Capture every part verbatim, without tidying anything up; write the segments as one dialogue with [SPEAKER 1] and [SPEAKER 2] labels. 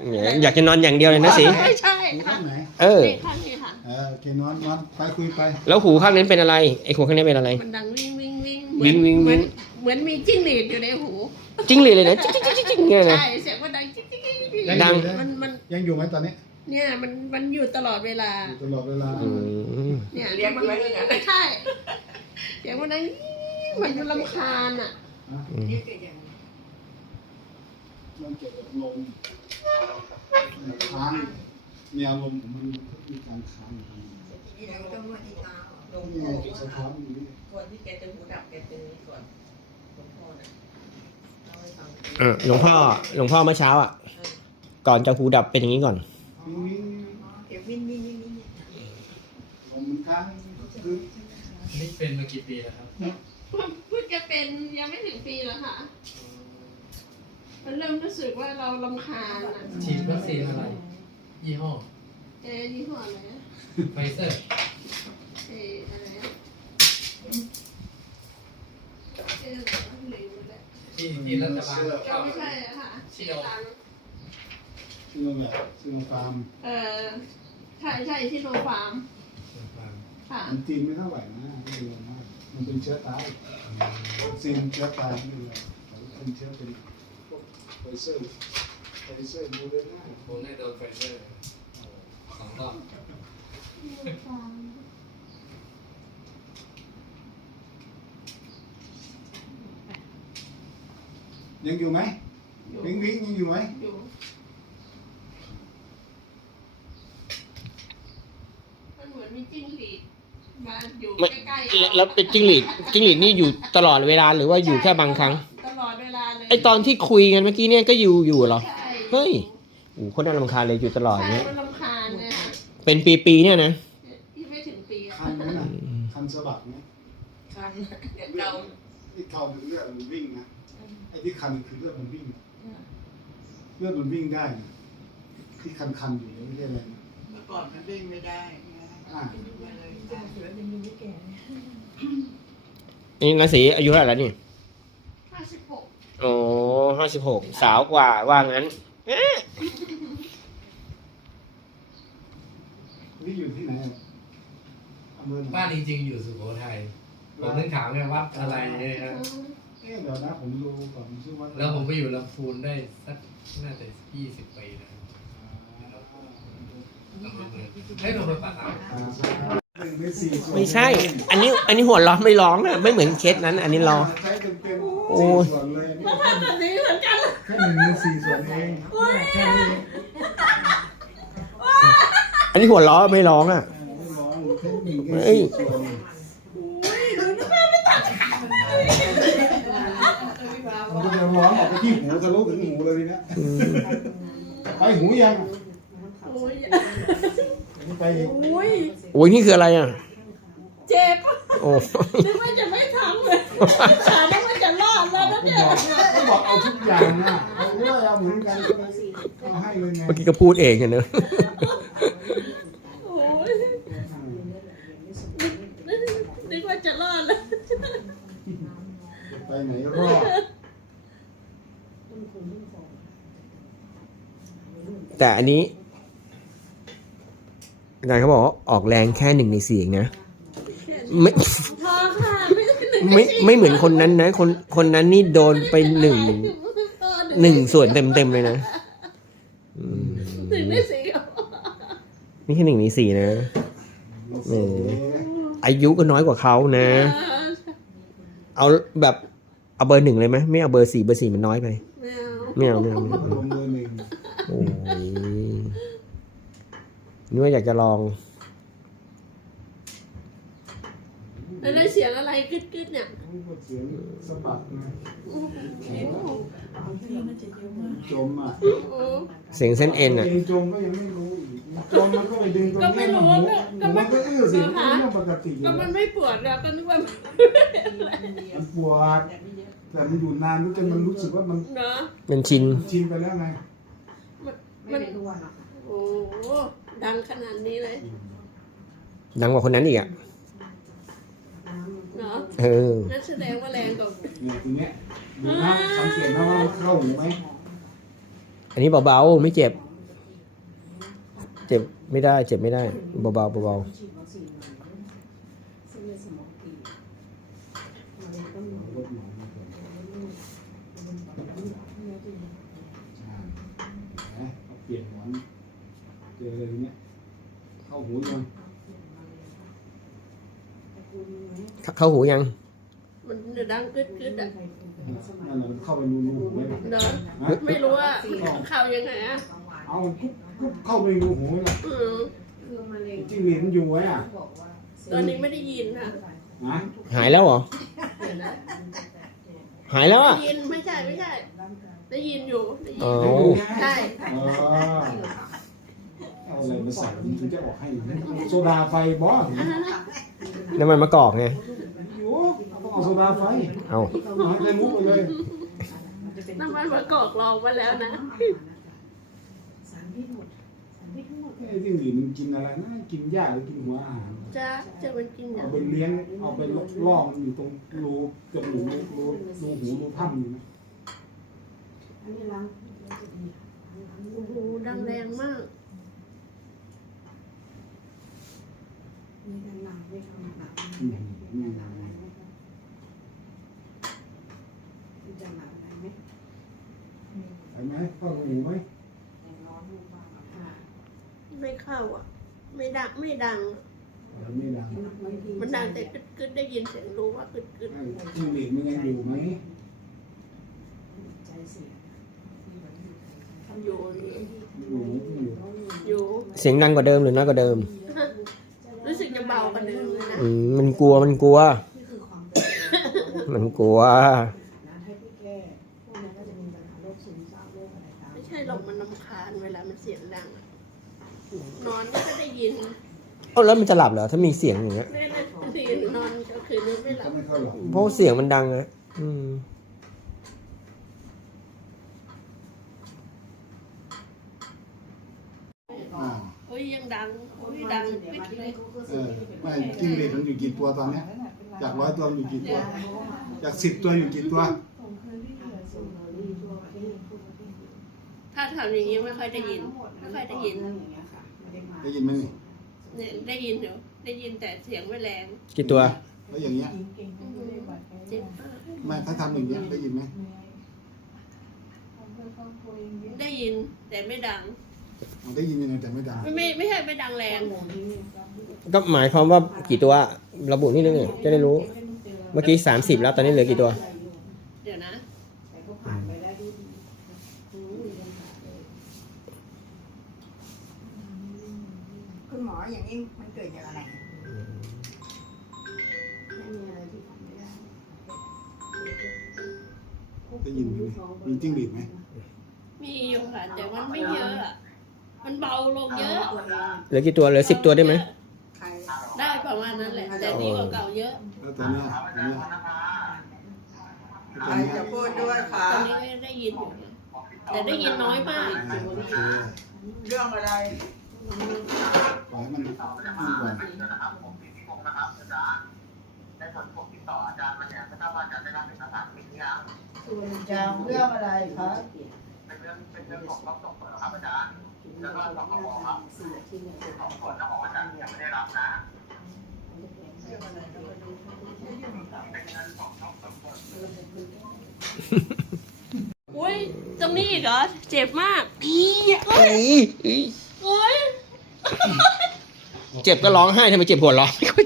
[SPEAKER 1] อยากจะนอนอย่างเดียวเลยนะสิ
[SPEAKER 2] ไม่ใช่
[SPEAKER 3] ข้างไหน
[SPEAKER 1] เออ
[SPEAKER 2] ข้างนี้ค่ะ
[SPEAKER 3] เออโอเคนอนนอนไปคุยไป
[SPEAKER 1] แล้วหูข้างนั้นเป็นอะไรไอ้หูข้างนี้เป็นอะไร
[SPEAKER 2] มันดังวิ่งวิ่งวิ่ง
[SPEAKER 1] วิ่งวิ่งวิ่ง
[SPEAKER 2] เหมือนมีจิ้งหรีดอยู่ในหู
[SPEAKER 1] จิ้งหรีดเลยนะจิ๊กจิ๊กจิ๊กจิ๊กเนี่ยนะ
[SPEAKER 2] ใช่เสียงมันดังจิ๊กจิ๊กจิ๊กจิ๊ก
[SPEAKER 1] ดัง
[SPEAKER 2] มันมัน
[SPEAKER 3] ยังอยู่ไหมตอนนี้
[SPEAKER 2] เนี่ยมันมันอยู่ตลอดเวลา
[SPEAKER 3] อยู่ตลอดเวลา
[SPEAKER 1] อืม
[SPEAKER 2] เนี่ยเลี้ยงมันไว้อย่างนั้นใช่เสียงมันดังมันมันรำคาญอ่ะ
[SPEAKER 1] อืม
[SPEAKER 3] มันเกี่ยวกับลมค้างแนวลมของมันมีการค้างอยู่นี่ไงสะท้อนอยู่นี่
[SPEAKER 4] ก่อนที่แกจะหูดับแกเป็นนี้ก่อนหลวงพ่อน่ะเล่าให้ฟัง
[SPEAKER 1] อ่ะหลวงพ่อหลวงพ่อเมื่อเช้าอ่ะก่อนจะหูดับเป็นอย่างนี้ก่อน
[SPEAKER 3] วิ่ง
[SPEAKER 4] เดี๋ยววิ่งวิ่งวิ่งวิ่ง
[SPEAKER 3] ลมมันค้างคือ
[SPEAKER 5] นี่เป็นมากี่ปีแล้วครับ
[SPEAKER 2] เพิ่งจะเป็นยังไม่ถึงปีแล้วค่ะมันเริ่มรู้สึกว่าเรารำคาญอ่ะ
[SPEAKER 5] ฉีดวัคซีนอะไร ยี่ห้อ
[SPEAKER 2] เอ๊ะยี่ห้ออะไรนะ
[SPEAKER 5] ไฟเซอร์
[SPEAKER 2] เอ๊ะอะไรนะเอ๊ะลืมไปแล้ว
[SPEAKER 5] ที่ที่รัฐบาล
[SPEAKER 2] ก็
[SPEAKER 5] เข้า
[SPEAKER 2] ไม่ใช่อะค่ะ
[SPEAKER 5] เชี่ยว
[SPEAKER 2] ตังค์
[SPEAKER 3] ซึ่งแบบซึ่งฟาร์ม
[SPEAKER 2] เออใช่ใช่ที่โนฟาร์มค่ะ
[SPEAKER 3] มันจีนไม่เท่าไหร่นะไม่เยอะมากมันเป็นเชื้อตายซีนเชื้อตายไม่เลยเป็นเชื้อเป็นพวกไฟเซอร์ไฟเซอร์บูเรน่า
[SPEAKER 5] ผมได้โดนไฟเซอร์สองรอบ
[SPEAKER 3] ยังอยู่ไหมวิ่งวิ่งยังอยู่ไหม
[SPEAKER 2] อยู่มันเหมือนมีจิ้งหรีดมาอยู่
[SPEAKER 1] ไม่
[SPEAKER 2] ใกล้
[SPEAKER 1] แล้ว
[SPEAKER 2] ๆ
[SPEAKER 1] แล้วเป็นจิ้งหรีดจิ้งหรีดนี่อยู่ตลอดเวลาหรือว่าอยู่แค่บางครั้ง
[SPEAKER 2] ตลอดเวลาเลย
[SPEAKER 1] ไอตอนที่คุยกันเมื่อกี้เนี่ยก็อยู่อยู่เหรอ
[SPEAKER 2] ใช่
[SPEAKER 1] เฮ้ยโอ้โหคนน่ารำคาญเลยอยู่ตลอด
[SPEAKER 2] ใช่
[SPEAKER 1] เนี้ย
[SPEAKER 2] มันรำคาญเลยค่ะ
[SPEAKER 1] เป็นปีๆเนี่ยนะ
[SPEAKER 2] ที่ไม่ถึงปีอะ
[SPEAKER 3] คันไหมน่ะคันสะบักไหม
[SPEAKER 4] คันเดี๋ยว
[SPEAKER 3] เลือ
[SPEAKER 4] เกา
[SPEAKER 3] ดที่เข่าถึงเลือดมันวิ่งนะไอ้ที่คันคือเลือดมันวิ่งเลือดมันวิ่งได้นะที่คันคันๆอยู่เนี่ยไม่ใช่อะไรนะ
[SPEAKER 4] เมื่อก่อนมันวิ่งไม่ได้นะ
[SPEAKER 3] อ่า
[SPEAKER 1] นี่นาสีอายุเท่าไหร่แล้วนี่
[SPEAKER 2] ห้าสิบหก
[SPEAKER 1] โอ้ห้าสิบหกสาวกว่าว่างั้นเอ๊ะ
[SPEAKER 3] นี่อยู่ที่ไหนอ่ะอำเภอไหน
[SPEAKER 5] บ้านจริงๆอยู่สุโขทัยผมนึกถามไงวัดอะไรเนี่ยครับ
[SPEAKER 3] เอ๊ะเดี๋ยวนะผมดูก่อนผมชื่อว่า
[SPEAKER 5] แล้วผมไปอยู่ลำพูนได้สักน่าจะยี่สิบปีนะครับลำพูนเลยให้ลงไปปากอ่าว
[SPEAKER 3] อ่าหนึ่งในสี่ส่วน
[SPEAKER 1] ไม่ใช่ อันนี้อันนี้หัวล้อไม่ร้องนะไม่เหมือนเคสนั้น อันนี้รอ
[SPEAKER 3] ใช้เป็นเป็น
[SPEAKER 1] โอ้
[SPEAKER 3] สี่
[SPEAKER 1] ย
[SPEAKER 3] ส่วนเลยนี่
[SPEAKER 2] แล้วทำแบบนี้เหมือนกันเลย
[SPEAKER 3] แค่หนึ่งในสี่ส่วนเองแค่นี้
[SPEAKER 1] อันนี้หัวล้อไม่ร้องอ่ะ
[SPEAKER 3] ไม่ร้องแค่หนึ่งในสี่ส่วนมันจะร้อนออกไปที่หูทะลุถึงหูเลยทีเนี้ย
[SPEAKER 1] อืม
[SPEAKER 3] ไปหูยัง
[SPEAKER 2] โอ้ย
[SPEAKER 3] อันนี้ไปอีก
[SPEAKER 2] โอ้ย
[SPEAKER 1] โอ้ยนี่คืออะไรอ่ะ
[SPEAKER 2] เจ็บ
[SPEAKER 1] โอ้
[SPEAKER 2] นึกว่าจะไม่ทำเลยสานึกว่าจะรอดแล้วนะ
[SPEAKER 3] ก็
[SPEAKER 2] เนี่ย
[SPEAKER 3] บอกก็บอกเอาทุกอย่างนะเอาด้วยเอาเหมือนกันก็เลยเอาให้เลยไง
[SPEAKER 1] เมื่อกี้ก็พูดเองเห็นเนอะ
[SPEAKER 2] โอ้ยนึกว่าจะรอดแล้ว
[SPEAKER 3] ไปไหนรอด
[SPEAKER 1] แต่อันนี้อาจารย์เขาบอกว่าออกแรงแค่หนึ่งในสี่เองนะไม่
[SPEAKER 2] พอค่ะไม่ได้หนึ่ง
[SPEAKER 1] ไม่ไม่เหมือนคนนั้นนะ คนคนนั้นนี่โดนไปหนึ่งหนึ่งส่วนเต็มเต็มๆเลยนะอืม
[SPEAKER 2] หนึ่งในสี่
[SPEAKER 1] นี่แค่หนึ่งในสี่นะเอออายุก็น้อยกว่าเขานะ เอาแบบเอาเบอร์หนึ่งเลยไหมไม่เอาเบอร์สี่เบอร์สี่มันน้อยไป
[SPEAKER 2] ไม่เอา
[SPEAKER 1] ไม่เอาไม่เอาไม่เอา
[SPEAKER 3] ลงมือหนึ่ง
[SPEAKER 1] โอ้ยนี่ว่าอยากจะลอง
[SPEAKER 2] แล้วได้เสียงอะไรกึดกึดเนี่ย
[SPEAKER 3] เสียงสะบัดนะ
[SPEAKER 2] โอ้โห
[SPEAKER 3] จมอ่ะ
[SPEAKER 2] โอ้
[SPEAKER 1] เสียงเส้นเอ็นอ่ะ
[SPEAKER 3] เองจมก็ยังไม่รู้อีกจมมันก็ไปดึงตรงนี้มันหูหูมันก็อื้อสิมันก็เรื่องปกติอยู่
[SPEAKER 2] ก็มัน
[SPEAKER 3] แล้ว
[SPEAKER 2] ไม่ปวดแล้วก็นึกว่า
[SPEAKER 3] มันปวดแต่มันอยู่นานจนมันรู้สึกว่ามัน
[SPEAKER 2] เนาะ
[SPEAKER 1] เป็นชิน
[SPEAKER 3] ชินไปแล้วไง
[SPEAKER 2] มันโอ้โหดังขนาดนี้เลย
[SPEAKER 1] ดังกว่าคนนั้นอีกอ่ะ
[SPEAKER 2] เนาะ
[SPEAKER 1] เออ
[SPEAKER 2] นั่นแสดงว่าแรงกว่า
[SPEAKER 3] เนี่ยทีเนี้ยดูนะสังเกตนะว่ามันเข้าหูไหม
[SPEAKER 1] อันนี้เบาๆไม่เจ็บ
[SPEAKER 2] อ
[SPEAKER 1] จ็บไม่ได้เจ็บไม่ได้เบาๆเบา
[SPEAKER 4] ฉีดวัคซีนมาเส้นเลือดสมองตีบมะเร็งต้นหมอ
[SPEAKER 3] รถหมอมาก่อน
[SPEAKER 4] มะเร็งลูกมะเร็งปอดมะเร็งเนื้อตัว
[SPEAKER 3] ใช่นะเขาเปลี่ยนหมอนเจออะไรเนี้ยเข้าหูยัง
[SPEAKER 4] ตระกูลไหม
[SPEAKER 1] ๆเข้าหูยัง
[SPEAKER 2] มันจะดังกึดกึดๆอ่ะ
[SPEAKER 3] นั่นแหละมันเข้าไปรูหูไหม
[SPEAKER 2] เนาะ
[SPEAKER 3] ฮะ
[SPEAKER 2] ไม่รู้ว่าเข้ายังไงอ่ะ
[SPEAKER 3] เอามันกุ๊บกุ๊บเข้าไปรูหูเลย
[SPEAKER 2] อืม
[SPEAKER 4] คือมะเร็ง
[SPEAKER 3] จิ้งหรีดมันอยู่ไว้อ่ะ
[SPEAKER 4] บอกว่า
[SPEAKER 2] ตอนนี้ไม่ได้ยินค่ะ
[SPEAKER 3] นะ
[SPEAKER 1] หายแล้วเหรอ
[SPEAKER 2] เดี๋ยวนะ
[SPEAKER 1] หายแล้ว
[SPEAKER 2] ได้
[SPEAKER 1] อ่ะ
[SPEAKER 2] ยินไม่ใช่ไม่ใช่ ได้ยินอยู่ได้ยิ
[SPEAKER 1] อ๋
[SPEAKER 2] น
[SPEAKER 1] อ
[SPEAKER 2] ใช่
[SPEAKER 3] เออเอาอะไรมาใส่มันถึงจะออกให้โซดาไฟบอส
[SPEAKER 1] น้ำมันมะกอกไง
[SPEAKER 3] อยู่ต้องเอาโซดาไฟ
[SPEAKER 1] เอา
[SPEAKER 3] เอาให้ได้มุกไปเลย
[SPEAKER 2] น้ำมันมะกอกลองมาแล้วนะ
[SPEAKER 4] สารพิษหมดสารพิษทั้งหมด
[SPEAKER 3] ไอ้จิ้งหรีดมันกินอะไรนะกินหญ้าหรือกินหัวอาหาร
[SPEAKER 2] จะจะมันกินอย่า
[SPEAKER 3] เอา
[SPEAKER 2] ง
[SPEAKER 3] ไปเลี้ยงเอาไปล่อมันอยู่ตรงรูจมูกรูรูหูรูถ้ำอยู่นะ
[SPEAKER 4] อันนี้ล้างจะดี
[SPEAKER 2] โอ้โหดังแรงมาก
[SPEAKER 4] มีการล้างไม่ทำหนัก
[SPEAKER 3] อืมอืม
[SPEAKER 4] ล้างอะไรไหมครับมีจะล้างอะไรไหม
[SPEAKER 3] เห็นไหมเข้าหูไหม
[SPEAKER 4] ร้อนรูปบ้างค่ะ
[SPEAKER 2] ไม่เข้าอ่ะ ไม่ดังไม่ดัง
[SPEAKER 3] ไม่ดัง
[SPEAKER 2] มันดังแต่กึดกึดๆได้ยินเสียงรู้ว่ากึดกึด
[SPEAKER 3] ไอ้จิ้งหรีดมันยังอยู่ไหม
[SPEAKER 4] ใจเสีย
[SPEAKER 2] ๆอยู่
[SPEAKER 3] อยู่ไหมจิ้งหรีด
[SPEAKER 2] อยู่
[SPEAKER 1] เสียงดังกว่าเดิมหรือน้อยกว่าเดิม
[SPEAKER 2] รู้สึกจะเบากว่าเดิมเลยนะ
[SPEAKER 1] อืมมันกลัวมันกลัว
[SPEAKER 4] นี่คือความเป็น
[SPEAKER 1] มันกลัว
[SPEAKER 4] นะให้พี่แก้พวกนี้ก็จะมีปัญหาโรคซึมเศร้าโรคอะไรตาม
[SPEAKER 2] ไม่ใช่หรอกมันรำคาญเวลามันเสียงดังอะนอนก็ได้ยิน
[SPEAKER 1] เอ้าแล้วมันจะหลับเหรอถ้ามีเสียงอย่างเงี้ย
[SPEAKER 2] แม่นั่นคือนอนก็คืนนึกไม่หลั
[SPEAKER 3] ก็
[SPEAKER 2] บ
[SPEAKER 3] ไม่ค่อยหลอก
[SPEAKER 1] เพราะเสียงมันดังอะอืม
[SPEAKER 3] อ่า
[SPEAKER 2] โอ้ยยังดังโอ้ยดังปิดเลย
[SPEAKER 3] เออไม่จิ้งหรีดมันอยู่กี่ตัวตอนเนี้ยจากร้อยตัวอยู่กี่ตัว จากสิบตัวอยู่กี่ตัว
[SPEAKER 2] ถ้าทำอย่างนี้ไม่ค่อยได้ยิน ไม่ค่อยได้ยิน
[SPEAKER 3] ได้ยินไหมนี่
[SPEAKER 2] เนี่ยได้ยินเดี๋ยวได้ยินแต่เสียงไม่แรง
[SPEAKER 1] กี่ตัว
[SPEAKER 3] แล้วอย่างเงี้ย
[SPEAKER 2] เจ็บมาก
[SPEAKER 3] ไม่ถ้าทำอย่างเงี้ยได้ยินไหม
[SPEAKER 2] ได้ยินแต่ไม่ดัง
[SPEAKER 3] อ๋อได้ยินยังไงแต่ไม่ดัง
[SPEAKER 2] ไม่ไม่ไม่ใช่ไม่ดังแรง
[SPEAKER 1] ก็หมายความว่ากี่ตัวระบุนิดนึงเนี่ยจะได้รู้ เมื่อกี้สามสิบแล้วตอนนี้เหลือกี่ตัว
[SPEAKER 2] เดี๋ยวนะ
[SPEAKER 4] แต่ก็ผ่านไปแล้วดีคุณหมออย่างนี้มันเกิดจากอะไรไม่มีอะไรที่ทำไม่ได้
[SPEAKER 3] ได้ยินไหมมีจิ้งหรีดไหม
[SPEAKER 2] มีอยู่ค่ะแต่มันไม่เยอะอะมันเบาลงเยอะ
[SPEAKER 1] เหลือกี่ตัวเหลือสิบตัวได้ไหม
[SPEAKER 4] ใคร
[SPEAKER 2] ได้ประมาณนั้นแหละ แต่ดีกว่าเก่าเยอะ
[SPEAKER 3] แล้วตอนเนี้ยตอนเนี้ยต
[SPEAKER 6] ใค
[SPEAKER 3] อ
[SPEAKER 6] ร
[SPEAKER 3] นเนี้ย
[SPEAKER 6] จะพูดด้วยคะ
[SPEAKER 2] ตอนนี้ก็ได้ยินอยู่นะแต่ได้ยินน้อยมาก
[SPEAKER 3] อ่าโอเค
[SPEAKER 6] เรื่องอะไร
[SPEAKER 3] ปล่อยให้มันนิ่งก่อน
[SPEAKER 6] จางเรื่องอะไรคะ
[SPEAKER 2] อุ้ยตรงนี้อีกเหรอ เจ็บมากอี
[SPEAKER 1] อีอี
[SPEAKER 2] โอ้ย
[SPEAKER 1] เจ็บก็ร้องไห้ทำไมเจ็บหัวเราะไม่เข้าใจ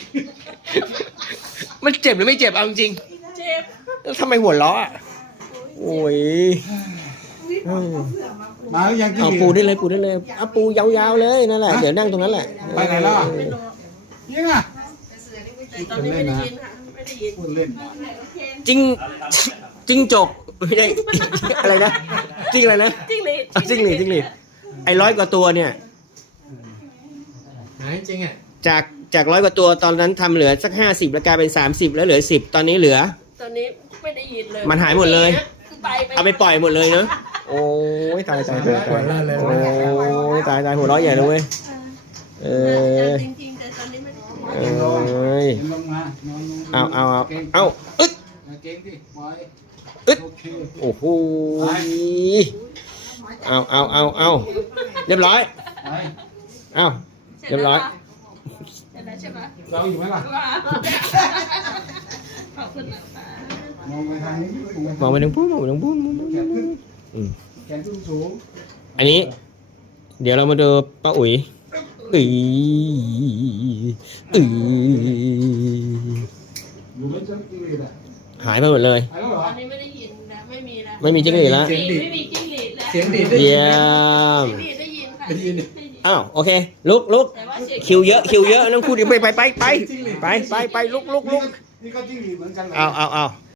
[SPEAKER 1] มันเจ็บหรือไม่เจ็บเอาจริง
[SPEAKER 2] เจ็บ
[SPEAKER 1] ๆแล้วทำไมหัวเราะอะโอ้ยเออ
[SPEAKER 3] มาหรือยังจิ้ง
[SPEAKER 1] เอา
[SPEAKER 3] หรีด
[SPEAKER 1] ปูได้เลยปูได้เลยเอาปูยาวๆเลยนั่นแหละเดี๋ยวนั่งตรงนั้นแหละ
[SPEAKER 3] ไปไหนแล้ว
[SPEAKER 2] ไม่รู้
[SPEAKER 3] ยิงอ่ะ
[SPEAKER 2] แต่ตอนนี้ไม่ได้ยินค่ะ ไม่ได้ยิน
[SPEAKER 3] พูดเล่น
[SPEAKER 1] จิ้งจิ้งจกไม่ใช่ อะไรนะจิ้งอะไรนะ
[SPEAKER 2] จิ้งหรีด
[SPEAKER 1] อ่ะจิ้งหรีดจิ้งหรีดไอ้ร้อยกว่าตัวเนี่ย
[SPEAKER 5] หายจริงอ่ะ
[SPEAKER 1] จากจากร้อยกว่าตัวตอนนั้นทำเหลือสักห้าสิบแล้วกลายเป็นสามสิบแล้วเหลือสิบตอนนี้เหลือ
[SPEAKER 2] ตอนนี้ไม่ได้ยินเลย
[SPEAKER 1] มันหายหมดเลย
[SPEAKER 2] ไป
[SPEAKER 1] เอาไปปล่อยหมดเลยเนอะโอ้ยตายตายตายตายโอ้ยตายตายหัวเราะใหญ่เลยเว้ยเออ
[SPEAKER 2] จริงๆแต่ตอนนี้ไม่ได้ยิน
[SPEAKER 1] เอ้ย
[SPEAKER 3] เห็นลงมานอนลง
[SPEAKER 1] เอาเอาเอาเอาอึด
[SPEAKER 3] เก่งดิไว้
[SPEAKER 1] อึด
[SPEAKER 3] โอเค
[SPEAKER 1] โอ้โหเอาเอาเอาเอาเรียบร้อย
[SPEAKER 3] ไป
[SPEAKER 1] อ้าว เรียบร้อย
[SPEAKER 2] เสร็จแล้วใช่ไหม
[SPEAKER 3] เราอยู่ไหมล่ะ
[SPEAKER 2] ว้าวขอบคุณนะคะ
[SPEAKER 3] มองไปทางนี้
[SPEAKER 1] มองไปทางพูดมองไปทางพูด
[SPEAKER 3] แขนขึ้น
[SPEAKER 1] อืม
[SPEAKER 3] แขนขึ้นสูง
[SPEAKER 1] อันนี้ เดี๋ยวเรามาดูป้าอุ๋ยอืออือ
[SPEAKER 3] อยู่ไม่เจอจิ้งหรีดอ่ะ
[SPEAKER 1] หายไปหมดเลย
[SPEAKER 3] หายแล้วเหรอ
[SPEAKER 2] ตอนนี้ไม่ได้ยินนะไม่มีแล้ว
[SPEAKER 1] ไม่มีจิ้งหรีดแล้ว
[SPEAKER 2] ไม่มีไม่มีจิ้งหรีดแล้ว
[SPEAKER 5] เสียงดีดได้ยิ
[SPEAKER 1] เยี่
[SPEAKER 5] น
[SPEAKER 1] ย
[SPEAKER 5] นะ
[SPEAKER 1] ม
[SPEAKER 2] จิ้งหรีดได้ยินค่ะ
[SPEAKER 5] ได้ยิน
[SPEAKER 2] ได้ยิน
[SPEAKER 1] อ้าวโอเค ลุกลุก
[SPEAKER 2] แต่ว่าเสียง
[SPEAKER 1] คิวเยอะคิวเยอะต้องพูดไปไปไปไปไปไปไปลุกลุกลุก
[SPEAKER 3] นี่ก็จิ้งหรีดเหมือนกันเหรอ
[SPEAKER 1] เอาเอาเอา